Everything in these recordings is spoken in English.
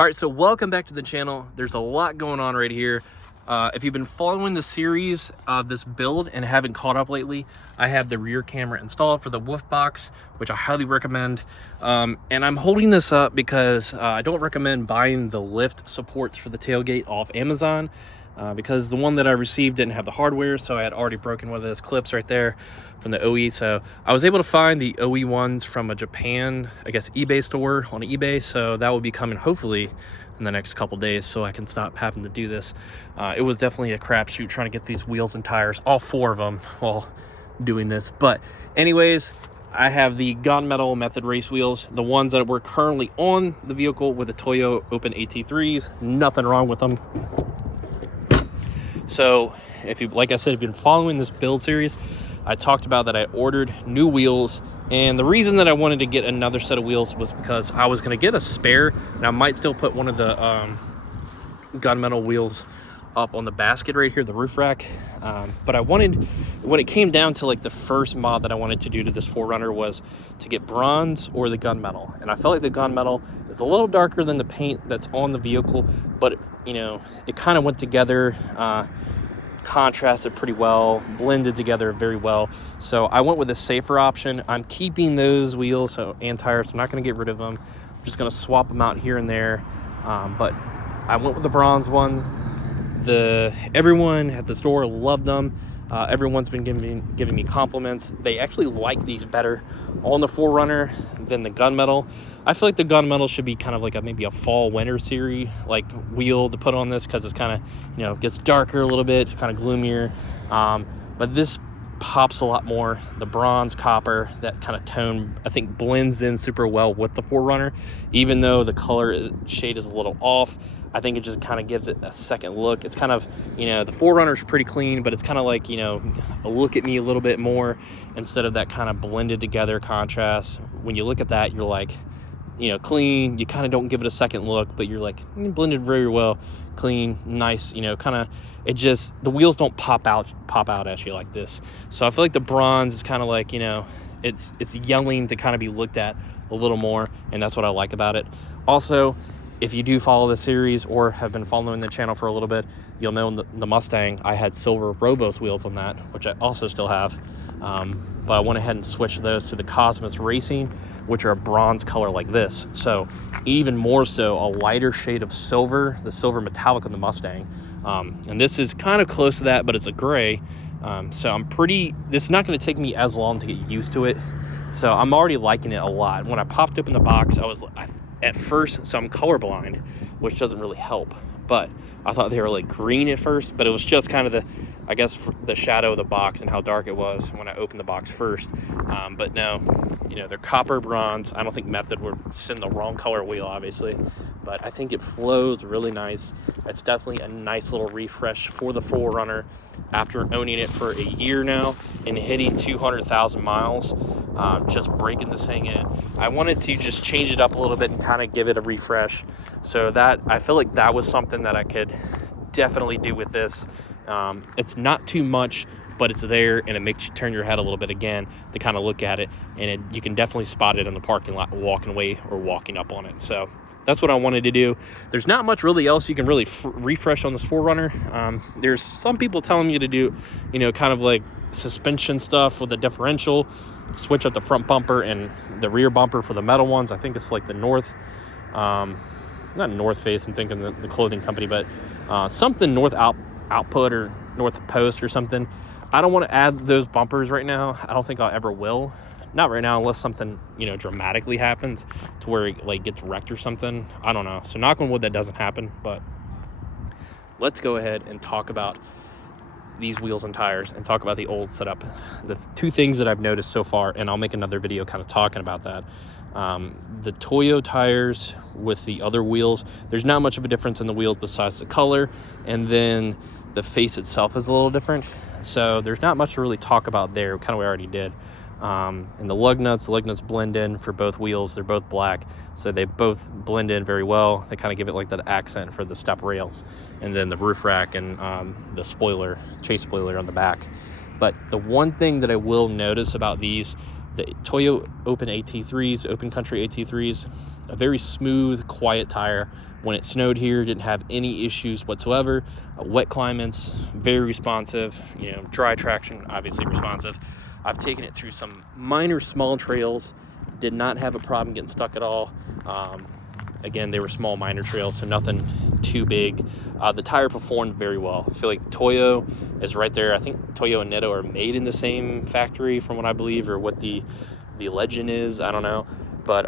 All right, so welcome back to the channel. There's a lot going on right here. If you've been following the series of this build and haven't caught up lately, I have the rear camera installed for the Wolf Box, which I highly recommend. And I'm holding this up because I don't recommend buying the lift supports for the tailgate off Amazon. Because the one that I received didn't have the hardware, so I had already broken one of those clips right there from the OE. So I was able to find the OE ones from a Japan, I guess, eBay store on eBay. So that will be coming hopefully in the next couple days, so I can stop having to do this. It was definitely a crapshoot trying to get these wheels and tires, all four of them, while doing this. But anyways, I have the Gunmetal Method race wheels, the ones that were currently on the vehicle with the Toyo Open AT3s. Nothing wrong with them. So if you, like I said, if you've been following this build series, I talked about that I ordered new wheels, and the reason that I wanted to get another set of wheels was because I was going to get a spare, and I might still put one of the Gunmetal wheels up on the basket right here, the roof rack. But I wanted, when it came down to like the first mod that I wanted to do to this 4Runner, was to get bronze or the Gunmetal. And I felt like the Gunmetal is a little darker than the paint that's on the vehicle, but you know, it kind of went together, contrasted pretty well, blended together very well. So I went with a safer option. I'm keeping those wheels and tires, so I'm not going to get rid of them. I'm just going to swap them out here and there. But I went with the bronze one. Everyone at the store loved them. Everyone's been giving me compliments. They actually like these better on the 4Runner than the Gunmetal. I feel like the Gunmetal should be kind of like maybe a fall winter series like wheel to put on this, because it's kind of, you know, gets darker a little bit, it's kind of gloomier. But this pops a lot more. The bronze copper, that kind of tone, I think blends in super well with the 4Runner. Even though the color shade is a little off, I think it just kind of gives it a second look. It's kind of, you know, the 4Runner is pretty clean, but it's kind of like, you know, a look at me a little bit more instead of that kind of blended together contrast. When you look at that, you're like, you know, clean. You kind of don't give it a second look, but you're like, blended very well, clean, nice, you know, kind of, it just, the wheels don't pop out at you like this. So I feel like the bronze is kind of like, you know, it's yelling to kind of be looked at a little more, and that's what I like about it. Also, if you do follow the series or have been following the channel for a little bit, you'll know the Mustang, I had silver Rovos wheels on that, which I also still have. But I went ahead and switched those to the Cosmos Racing, which are a bronze color like this. So even more so, a lighter shade of silver, the silver metallic on the Mustang. And this is kind of close to that, but it's a gray. So this is not going to take me as long to get used to it. So I'm already liking it a lot. When I popped open the box, at first, so I'm colorblind, which doesn't really help, but I thought they were like green at first, but it was just kind of I guess the shadow of the box and how dark it was when I opened the box first. But no, you know, they're copper bronze. I don't think Method would send the wrong color wheel, obviously, but I think it flows really nice. It's definitely a nice little refresh for the 4Runner after owning it for a year now and hitting 200,000 miles. Just breaking this thing in. I wanted to just change it up a little bit and kind of give it a refresh. So that, I feel like that was something that I could definitely do with this. It's not too much, but it's there, and it makes you turn your head a little bit again to kind of look at it, and you can definitely spot it in the parking lot walking away or walking up on it. So that's what I wanted to do. There's not much really else you can really refresh on this 4Runner. There's some people telling you to do, you know, kind of like suspension stuff with a differential, switch out the front bumper and the rear bumper for the metal ones. I think it's like the not North Face, I'm thinking the clothing company, but something North Output or North Post or something. I don't want to add those bumpers right now. I don't think I ever will. Not right now, unless something, you know, dramatically happens to where it like gets wrecked or something. I don't know. So knock on wood that doesn't happen. But let's go ahead and talk about these wheels and tires and talk about the old setup. The two things that I've noticed so far, and I'll make another video kind of talking about that. The Toyo tires with the other wheels, there's not much of a difference in the wheels besides the color, and then the face itself is a little different. So there's not much to really talk about there, kind of what I already did. And the lug nuts blend in for both wheels. They're both black, so they both blend in very well. They kind of give it like that accent for the step rails, and then the roof rack and the spoiler, chase spoiler on the back. But the one thing that I will notice about these, the Toyo Open AT3s, Open Country AT3s, a very smooth, quiet tire. When it snowed here, didn't have any issues whatsoever. Wet climates, very responsive. You know, dry traction, obviously responsive. I've taken it through some minor small trails, did not have a problem getting stuck at all. Again, they were small minor trails, so nothing too big. The tire performed very well. I feel like Toyo is right there. I think Toyo and Netto are made in the same factory from what I believe, or what the legend is, I don't know. But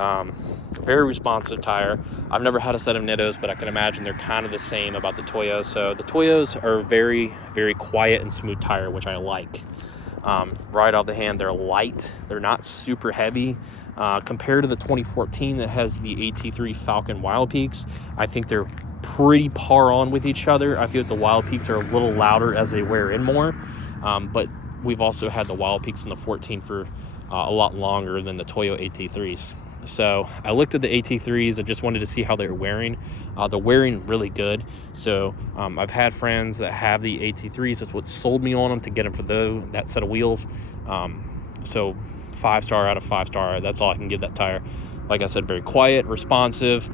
very responsive tire. I've never had a set of Nettos, but I can imagine they're kind of the same about the Toyos. So the Toyos are very, very quiet and smooth tire, which I like. Right off the hand, they're light. They're not super heavy. Compared to the 2014 that has the AT3 Falcon Wild Peaks, I think they're pretty par on with each other. I feel like the Wild Peaks are a little louder as they wear in more, but we've also had the Wild Peaks in the 14 for a lot longer than the Toyo AT3s. So I looked at the AT3s and just wanted to see how they're wearing. They're wearing really good. So I've had friends that have the AT3s. That's what sold me on them, to get them for that set of wheels. So 5-star out of 5-star. That's all I can give that tire. Like I said, very quiet, responsive.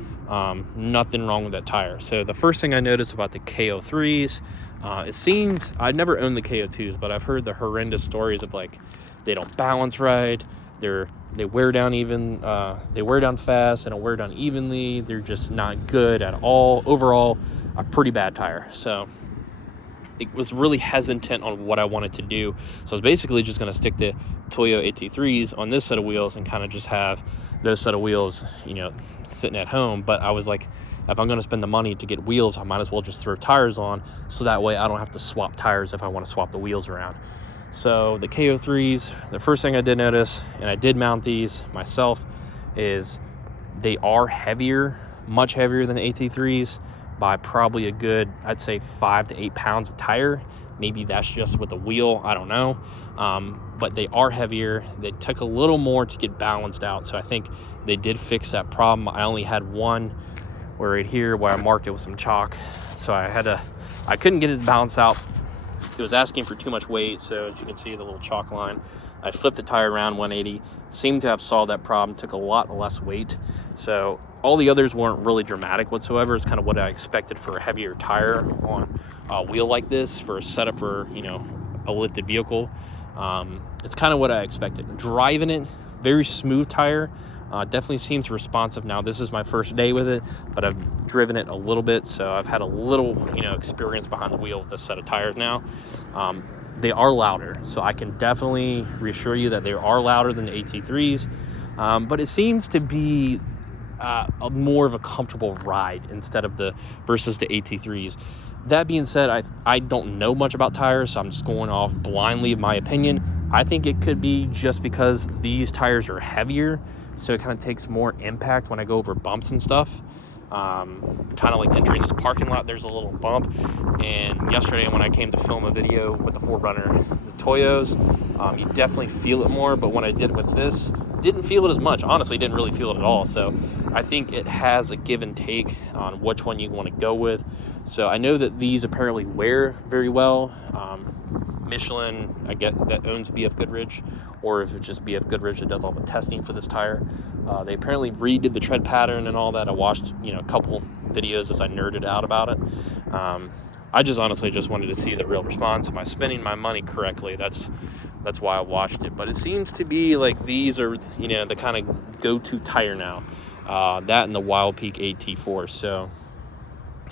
Nothing wrong with that tire. So the first thing I noticed about the KO3s, it seems, I've never owned the KO2s, but I've heard the horrendous stories of, like, they don't balance right. They wear down they wear down fast, and don't wear down evenly. They're just not good at all. Overall, a pretty bad tire. So it was really hesitant on what I wanted to do. So I was basically just going to stick the Toyo AT3s on this set of wheels and kind of just have those set of wheels, you know, sitting at home. But I was like, if I'm going to spend the money to get wheels, I might as well just throw tires on, so that way I don't have to swap tires if I want to swap the wheels around. So the KO3s, the first thing I did notice, and I did mount these myself, is they are heavier, much heavier than the AT3s by probably a good, I'd say 5 to 8 pounds of tire. Maybe that's just with the wheel, I don't know. But they are heavier. They took a little more to get balanced out. So I think they did fix that problem. I only had one right here where I marked it with some chalk. So I couldn't get it balanced out. It was asking for too much weight, so as you can see the little chalk line, I flipped the tire around 180, seemed to have solved that problem, took a lot less weight. So all the others weren't really dramatic whatsoever. It's kind of what I expected for a heavier tire on a wheel like this, for a setup for, you know, a lifted vehicle. It's kind of what I expected. Driving it, very smooth tire. Definitely seems responsive. Now, this is my first day with it, but I've driven it a little bit, so I've had a little, you know, experience behind the wheel with this set of tires now. They are louder, so I can definitely reassure you that they are louder than the AT3s, but it seems to be a more of a comfortable ride versus the AT3s. That being said, I don't know much about tires, so I'm just going off blindly of my opinion. I think it could be just because these tires are heavier, so it kind of takes more impact when I go over bumps and stuff. Kind of like entering this parking lot, there's a little bump. And yesterday when I came to film a video with the 4Runner, the Toyos, you definitely feel it more. But when I did it with this, didn't feel it as much. Honestly, didn't really feel it at all. So I think it has a give and take on which one you want to go with. So I know that these apparently wear very well. Michelin, I get, that owns BF Goodrich, or if it's just BF Goodrich that does all the testing for this tire. They apparently redid the tread pattern and all that. I watched, you know, a couple videos as I nerded out about it. I just honestly just wanted to see the real response. Am I spending my money correctly? That's why I watched it. But it seems to be like these are, you know, the kind of go-to tire now. That and the Wild Peak AT4. So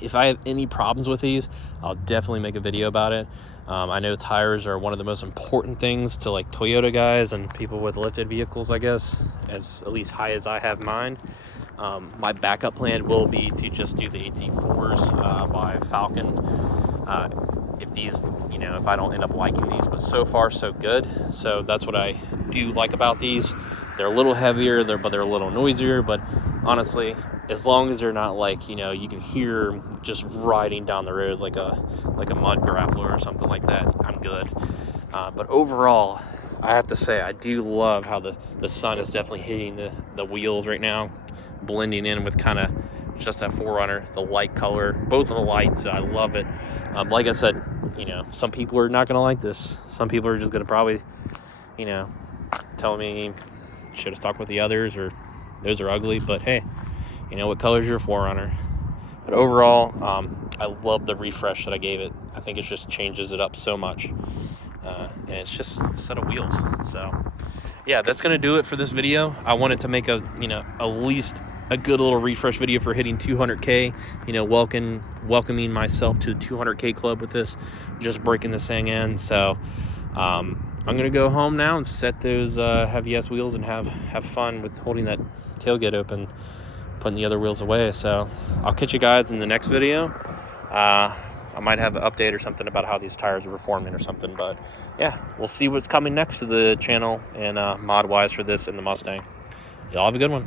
if I have any problems with these, I'll definitely make a video about it. I know tires are one of the most important things to, like, Toyota guys and people with lifted vehicles, I guess, as at least high as I have mine. My backup plan will be to just do the AT4s by Falcon. If these, you know, if I don't end up liking these, but so far so good. So that's what I do like about these. They're a little heavier, but they're a little noisier, but honestly, as long as they're not, like, you know, you can hear just riding down the road like a mud grappler or something like that, I'm good. But overall, I have to say, I do love how the sun is definitely hitting the wheels right now, blending in with kind of just that 4Runner, the light color, both of the lights. I love it. Like I said, you know, some people are not going to like this. Some people are just going to probably, you know, tell me should have stuck with the others, or those are ugly. But hey, you know, what color is your 4Runner? But overall, I love the refresh that I gave it. I think it just changes it up so much. And it's just a set of wheels. So yeah, that's gonna do it for this video. I wanted to make a, you know, at least a good little refresh video for hitting 200K, you know, welcoming myself to the 200K club with this, just breaking this thing in. So I'm gonna go home now and set those heavy ass wheels and have fun with holding that tailgate open, putting the other wheels away. So I'll catch you guys in the next video. I might have an update or something about how these tires are performing or something, but yeah, we'll see what's coming next to the channel and mod wise for this and the Mustang. Y'all have a good one.